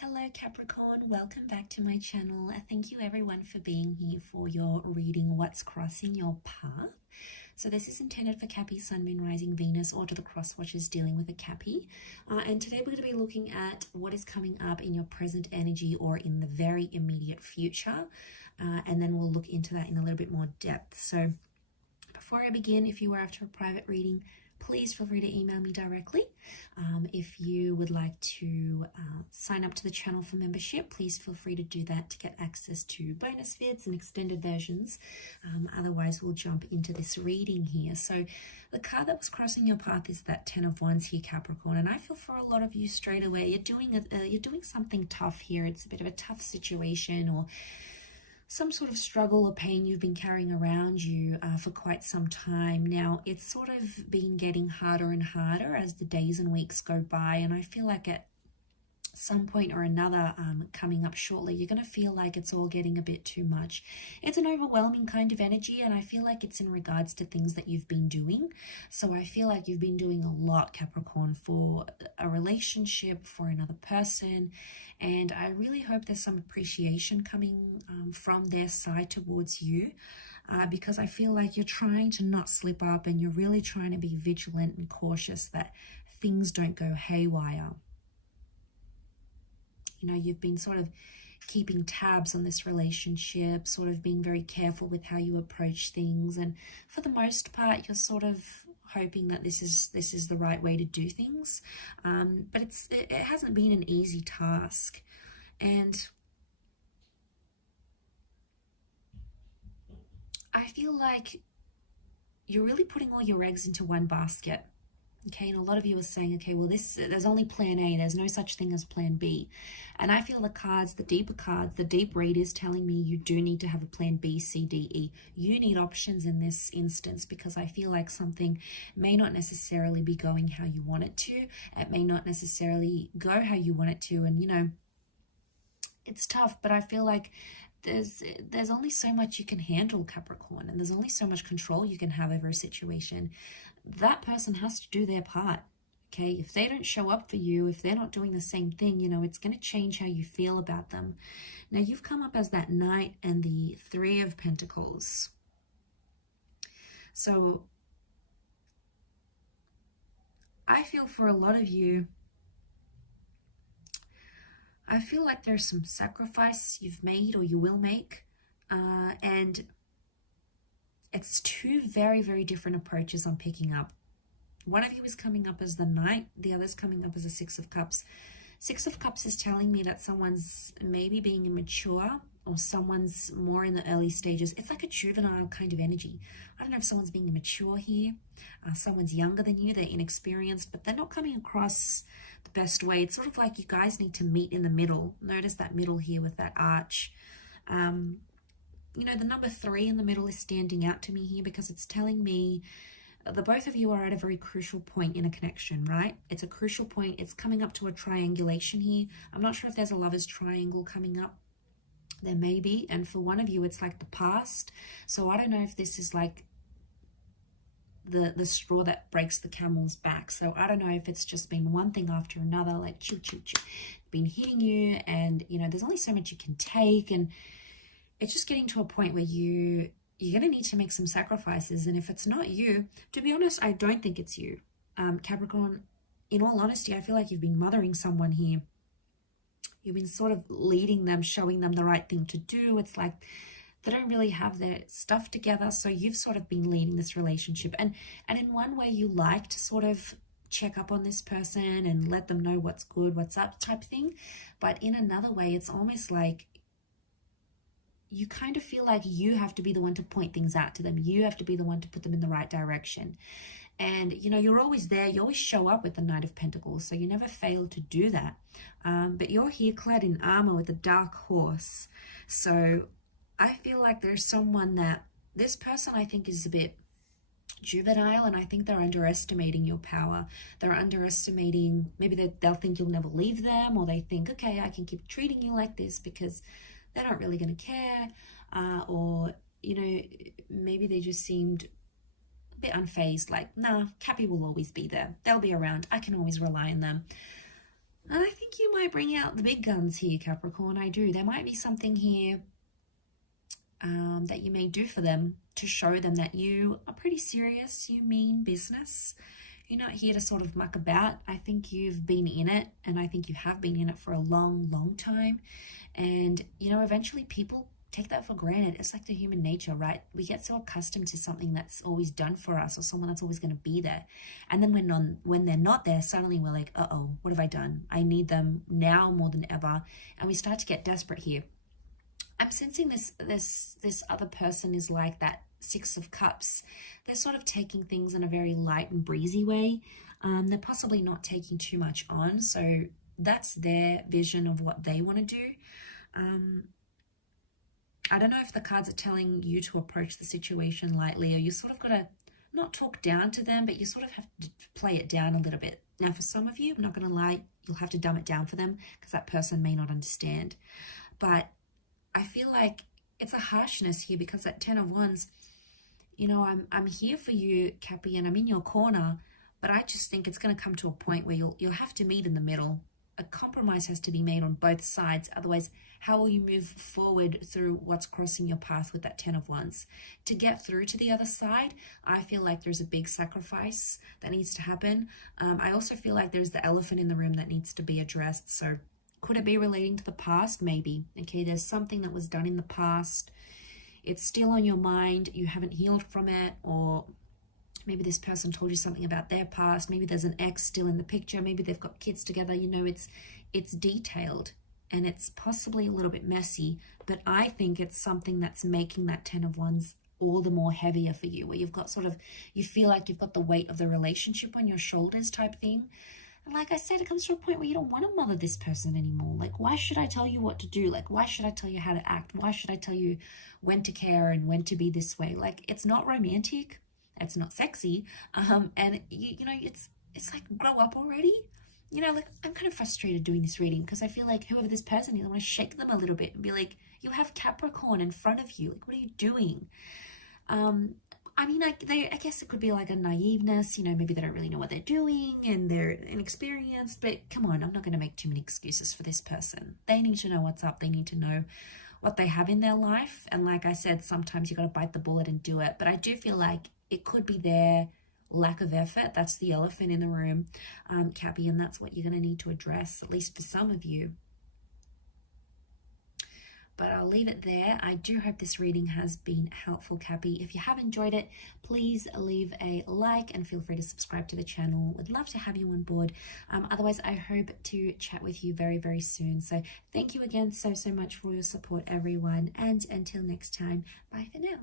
Hello Capricorn, welcome back to my channel. Thank you everyone for being here for your reading What's Crossing Your Path. So this is intended for Cappy, Sun, Moon, Rising, Venus, or to the cross watchers dealing with a Cappy. And today we're going to be looking at what is coming up in your present energy or in the very immediate future. And then we'll look into that in a little bit more depth. So before I begin, if you are after a private reading, please feel free to email me directly. If you would like to sign up to the channel for membership, please feel free to do that to get access to bonus vids and extended versions. Otherwise, we'll jump into this reading here. So the card that was crossing your path is that Ten of Wands here, Capricorn. And I feel for a lot of you straight away, you're doing something tough here. It's a bit of a tough situation or some sort of struggle or pain you've been carrying around you for quite some time now. It's sort of been getting harder and harder as the days and weeks go by, and I feel like at some point or another coming up shortly, you're going to feel like it's all getting a bit too much. It's an overwhelming kind of energy, and I feel like it's in regards to things that you've been doing. So I feel like you've been doing a lot, Capricorn, for a relationship, for another person, and I really hope there's some appreciation coming from their side towards you, because I feel like you're trying to not slip up and you're really trying to be vigilant and cautious that things don't go haywire. You know, you've been sort of keeping tabs on this relationship, sort of being very careful with how you approach things. And for the most part, you're sort of hoping that this is the right way to do things. But it hasn't been an easy task. And I feel like you're really putting all your eggs into one basket. Okay, and a lot of you are saying, okay, well, there's only plan A, there's no such thing as plan B. And I feel the cards, the deeper cards, the deep read is telling me you do need to have a plan B, C, D, E. You need options in this instance, because I feel like something may not necessarily be going how you want it to. It may not necessarily go how you want it to. And, you know, it's tough, but I feel like there's only so much you can handle, Capricorn, and there's only so much control you can have over a situation. That person has to do their part, okay? If they don't show up for you, if they're not doing the same thing, you know, it's going to change how you feel about them. Now, you've come up as that Knight and the Three of Pentacles. So I feel for a lot of you, I feel like there's some sacrifice you've made or you will make, and it's two very, very different approaches I'm picking up. One of you is coming up as the Knight, the other's coming up as a Six of Cups. Six of Cups is telling me that someone's maybe being immature, or someone's more in the early stages. It's like a juvenile kind of energy. I don't know if someone's being immature here. Someone's younger than you, they're inexperienced, but they're not coming across the best way. It's sort of like you guys need to meet in the middle. Notice that middle here with that arch. You know, the number 3 in the middle is standing out to me here, because it's telling me the both of you are at a very crucial point in a connection, right? It's a crucial point. It's coming up to a triangulation here. I'm not sure if there's a lover's triangle coming up. There may be. And for one of you, it's like the past. So I don't know if this is like the straw that breaks the camel's back. So I don't know if it's just been one thing after another, like choo, choo, choo, been hitting you. And, you know, there's only so much you can take. And it's just getting to a point where you're going to need to make some sacrifices. And if it's not you, to be honest, I don't think it's you. Capricorn, in all honesty, I feel like you've been mothering someone here. You've been sort of leading them, showing them the right thing to do. It's like they don't really have their stuff together. So you've sort of been leading this relationship. And in one way, you like to sort of check up on this person and let them know what's good, what's up type thing. But in another way, it's almost like you kind of feel like you have to be the one to point things out to them. You have to be the one to put them in the right direction. And, you know, you're always there. You always show up with the Knight of Pentacles, so you never fail to do that. But you're here clad in armor with a dark horse. So I feel like there's someone that this person, I think, is a bit juvenile, and I think they're underestimating your power. They're underestimating, maybe they'll think you'll never leave them, or they think, okay, I can keep treating you like this because they're not really going to care, or, you know, maybe they just seemed a bit unfazed, like, nah, Cappy will always be there. They'll be around. I can always rely on them. And I think you might bring out the big guns here, Capricorn. I do. There might be something here that you may do for them to show them that you are pretty serious, you mean business. You're not here to sort of muck about. I think you've been in it, and I think you have been in it for a long, long time. And, you know, eventually people take that for granted. It's like the human nature, right? We get so accustomed to something that's always done for us, or someone that's always going to be there. And then when they're not there, suddenly we're like, uh-oh, what have I done? I need them now more than ever. And we start to get desperate here. I'm sensing this other person is like that Six of Cups. They're sort of taking things in a very light and breezy way. They're possibly not taking too much on. So that's their vision of what they want to do. I don't know if the cards are telling you to approach the situation lightly, or you sort of got to not talk down to them, but you sort of have to play it down a little bit. Now, for some of you, I'm not going to lie, you'll have to dumb it down for them because that person may not understand. But I feel like it's a harshness here because that Ten of Wands, you know, I'm here for you, Cappy, and I'm in your corner, but I just think it's going to come to a point where you'll have to meet in the middle. A compromise has to be made on both sides. Otherwise, how will you move forward through what's crossing your path with that Ten of Wands? To get through to the other side, I feel like there's a big sacrifice that needs to happen. I also feel like there's the elephant in the room that needs to be addressed. So could it be relating to the past? Maybe. Okay, there's something that was done in the past. It's still on your mind. You haven't healed from it, or maybe this person told you something about their past. Maybe there's an ex still in the picture. Maybe they've got kids together. You know, it's detailed and it's possibly a little bit messy, but I think it's something that's making that Ten of Wands all the more heavier for you, where you've got sort of, you feel like you've got the weight of the relationship on your shoulders type thing. And like I said, it comes to a point where you don't want to mother this person anymore. Like, why should I tell you what to do? Like, why should I tell you how to act? Why should I tell you when to care and when to be this way? Like, it's not romantic. It's not sexy. And you know, it's like, grow up already. You know, like, I'm kind of frustrated doing this reading because I feel like whoever this person is, I want to shake them a little bit and be like, you have Capricorn in front of you. Like, what are you doing? I mean, I guess it could be like a naiveness, you know, maybe they don't really know what they're doing and they're inexperienced, but come on, I'm not going to make too many excuses for this person. They need to know what's up. They need to know what they have in their life. And like I said, sometimes you got to bite the bullet and do it. But I do feel like it could be their lack of effort. That's the elephant in the room, Cappy, and that's what you're going to need to address, at least for some of you. But I'll leave it there. I do hope this reading has been helpful, Cappy. If you have enjoyed it, please leave a like and feel free to subscribe to the channel. Would love to have you on board. Otherwise, I hope to chat with you very, very soon. So thank you again so much for your support, everyone. And until next time, bye for now.